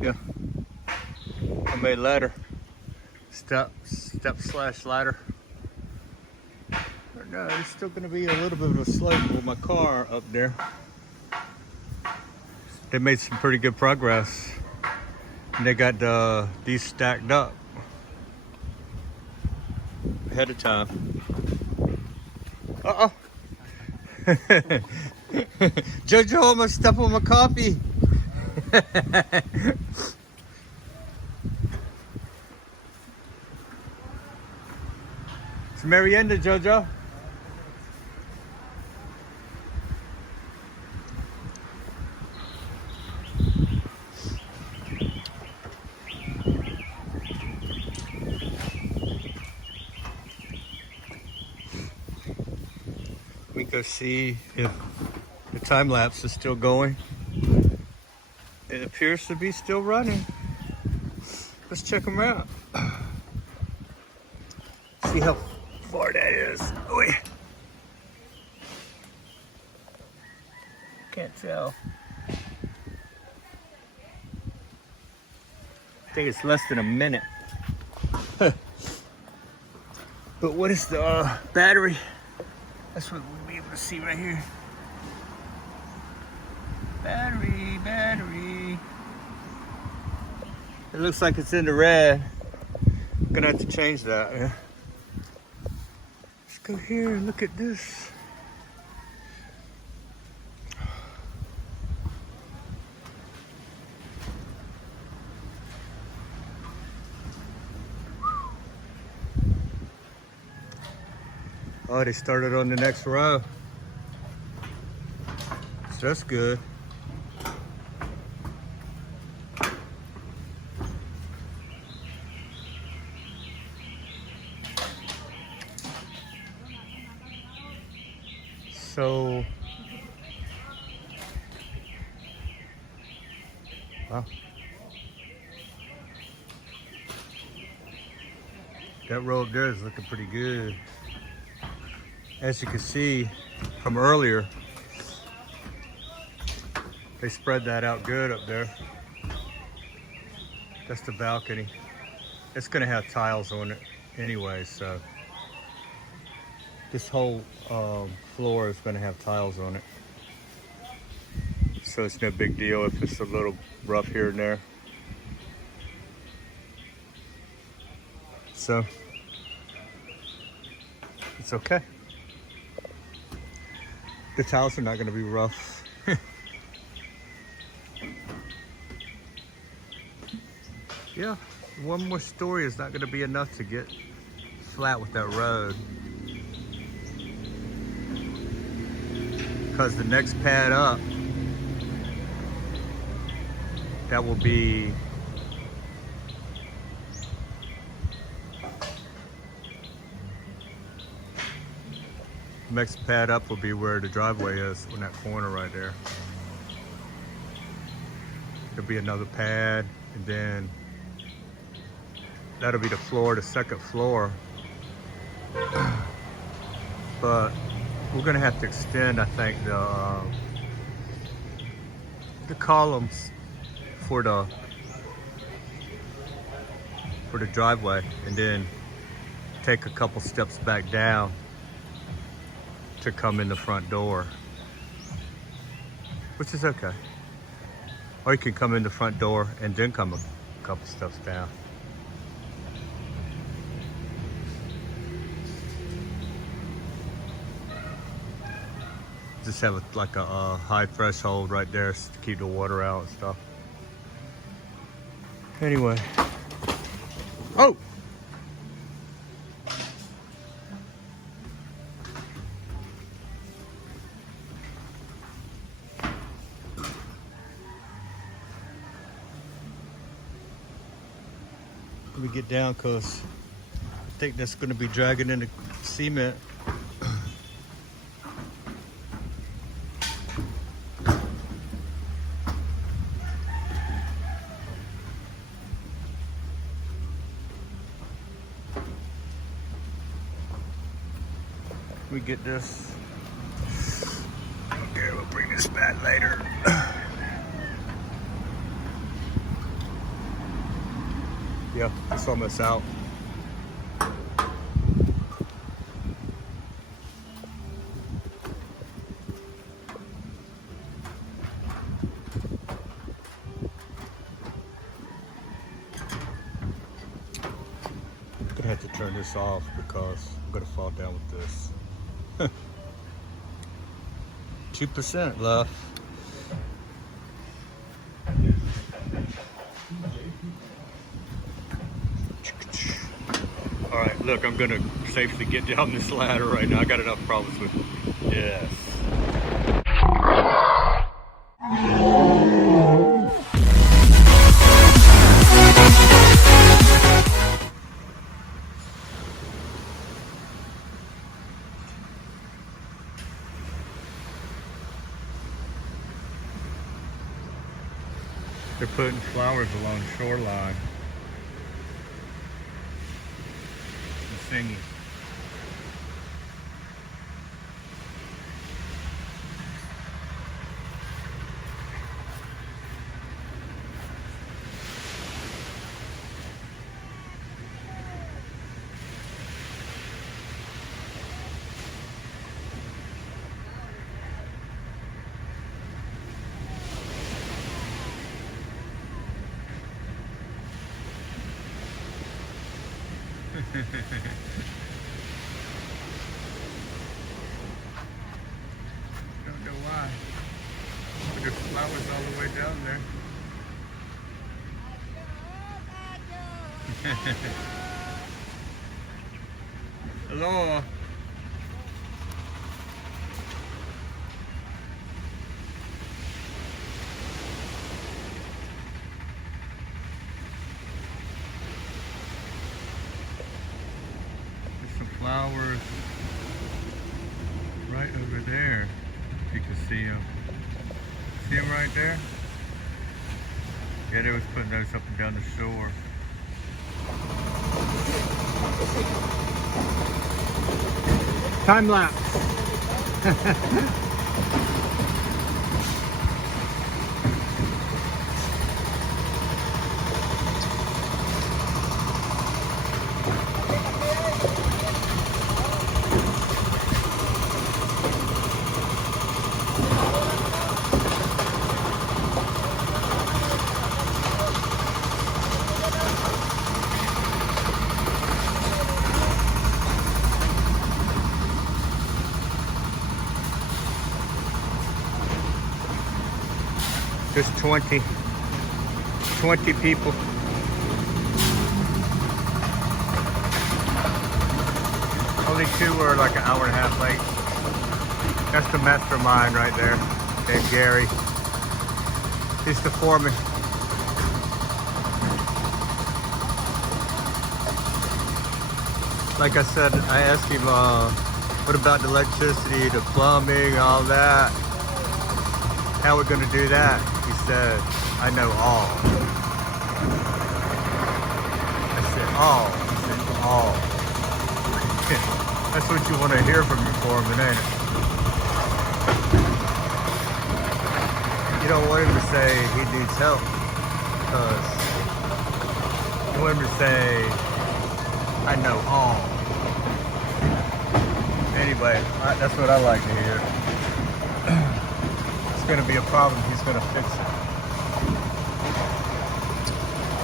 Yeah, I made ladder. Step slash ladder. No, there's still gonna be a little bit of a slope with my car up there. They made some pretty good progress. And they got these stacked up ahead of time. Uh-oh. Jojo almost stepped on my coffee. It's merienda, Jojo. We go see if the time lapse is still going. It appears to be still running. Let's check them out. See how far that is. Oh, yeah. Can't tell. I think it's less than a minute. But what is the battery? That's what we'll be able to see right here. Battery. It looks like it's in the red. I'm gonna have to change that. Yeah. Let's go here and look at this. Oh, they started on the next row. So that's good. So, wow. That row up there is looking pretty good. As you can see from earlier, they spread that out good up there. That's the balcony. It's gonna have tiles on it anyway, so this whole floor is gonna have tiles on it. So it's no big deal if it's a little rough here and there. So it's okay. The tiles are not gonna be rough. Yeah, one more story is not gonna be enough to get flat with that road. Because the next pad up, that will be next pad up will be where the driveway is, in that corner right there. There'll be another pad, and then that'll be the floor, the second floor. But we're gonna have to extend, I think, the columns for the driveway, and then take a couple steps back down to come in the front door, which is okay. Or you can come in the front door and then come a couple steps down. Just have like a high threshold right there to keep the water out and stuff. Anyway. Oh! Let me get down, cause I think that's gonna be dragging in the cement. We get this. Here, we'll bring this back later. Yeah, it's almost out. I'm gonna have to turn this off because I'm gonna fall down with this. 2% left. All right, look, I'm gonna safely get down this ladder right now. I got enough problems with it. Yes. They're putting flowers along the shoreline. And singing. Don't know why. But there's flowers all the way down there. Hello. Flowers right over there, if you can see them. See them right there? Yeah, they was putting those up and down the shore. Time lapse. Just 20 people. Only 2 were like an hour and a half late. That's the mastermind right there, named Gary. He's the foreman. Like I said, I asked him, what about the electricity, the plumbing, all that? How we're gonna do that? He said, I know all. I said, all. He said, all. That's what you want to hear from your foreman, ain't it? You don't want him to say he needs help, because you want him to say, I know all. Anyway, that's what I like to hear. Going to be a problem, he's going to fix it.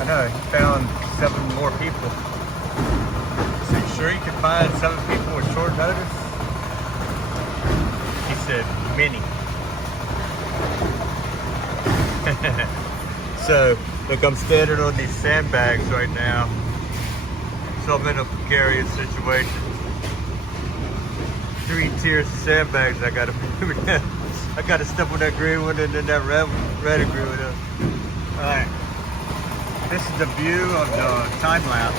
I know, he found 7 more people. So you sure you can find 7 people with short notice? He said, many. So, look, I'm standing on these sandbags right now. So I'm in a precarious situation. 3 tiers of sandbags I got to move down. I gotta step on that green one and then that red agree with it. Alright. This is the view of the time lapse.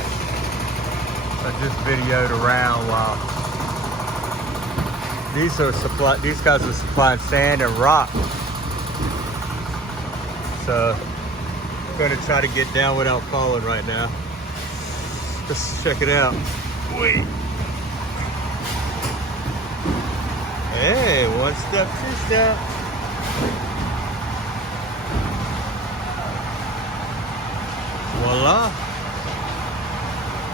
I just videoed around while these guys are supplying sand and rock. So I'm gonna try to get down without falling right now. Let's check it out. Wait. Hey, 1 step, 2 step. Voila.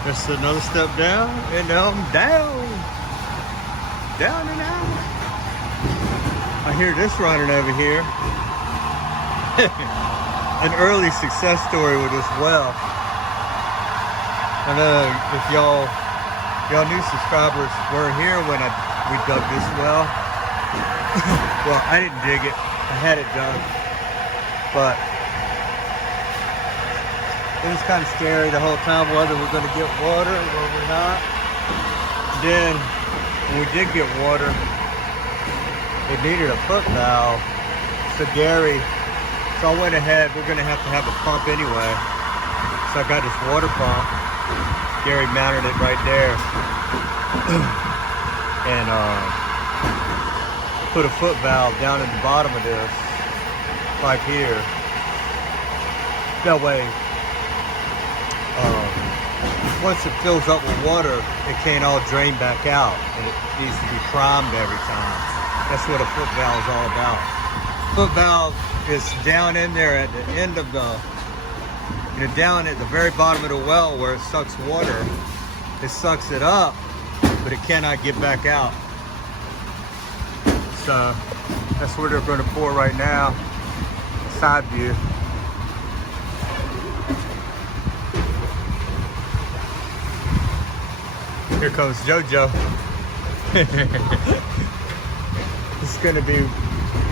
Just another step down, and down. Down and out. I hear this running over here. An early success story with this well. I know if y'all new subscribers weren't here when we dug this well. Well, I didn't dig it. I had it dug. But it was kind of scary the whole time whether we're going to get water or we're not. Then when we did get water, it needed a foot valve. So I went ahead, we're gonna have to have a pump anyway. So I got this water pump. Gary mounted it right there. And put a foot valve down at the bottom of this pipe here. That way, once it fills up with water, it can't all drain back out, and it needs to be primed every time. That's what a foot valve is all about. Foot valve is down in there at the end of down at the very bottom of the well where it sucks water. It sucks it up, but it cannot get back out. So that's where they're going to pour right now. Side view. Here comes JoJo. He's gonna be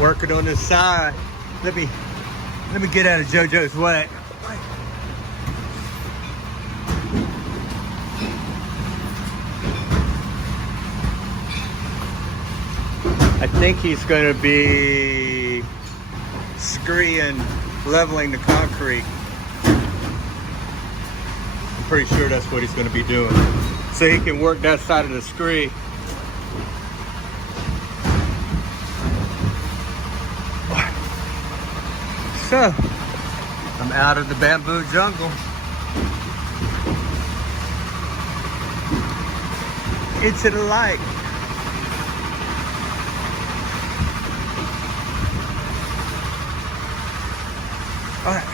working on this side. Let me get out of JoJo's way. I think he's gonna be screeing, leveling the concrete. I'm pretty sure that's what he's gonna be doing. So he can work that side of the scree. So, I'm out of the bamboo jungle. Into the light. All right.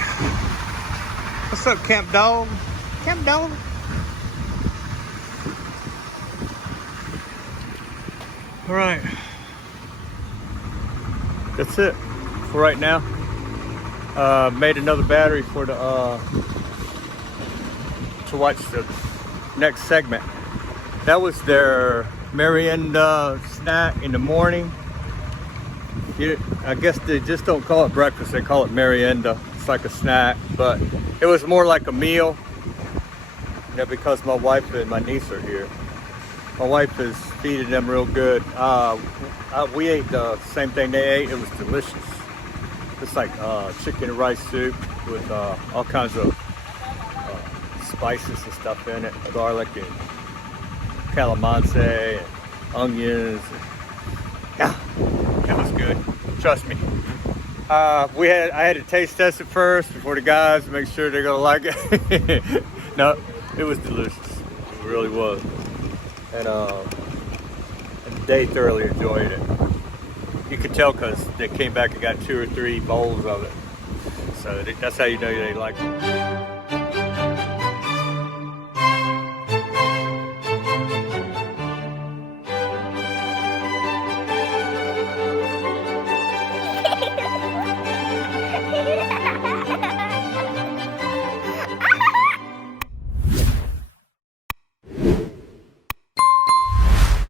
What's up, Camp Dog? Camp Dog? All right, that's it for right now. Made another battery for the to watch the next segment. That was their merienda snack in the morning. I guess they just don't call it breakfast, they call it merienda. It's like a snack, but it was more like a meal, because my wife and my niece are here. My wife is feeding them real good. We ate the same thing they ate. It was delicious. It's like chicken and rice soup with all kinds of spices and stuff in it. Garlic and calamansi and onions. Yeah, that was good. Trust me. I had to taste test it first before the guys to make sure they're gonna like it. No, it was delicious. It really was. And they thoroughly enjoyed it. You could tell because they came back and got 2 or 3 bowls of it. So that's how you know they like it.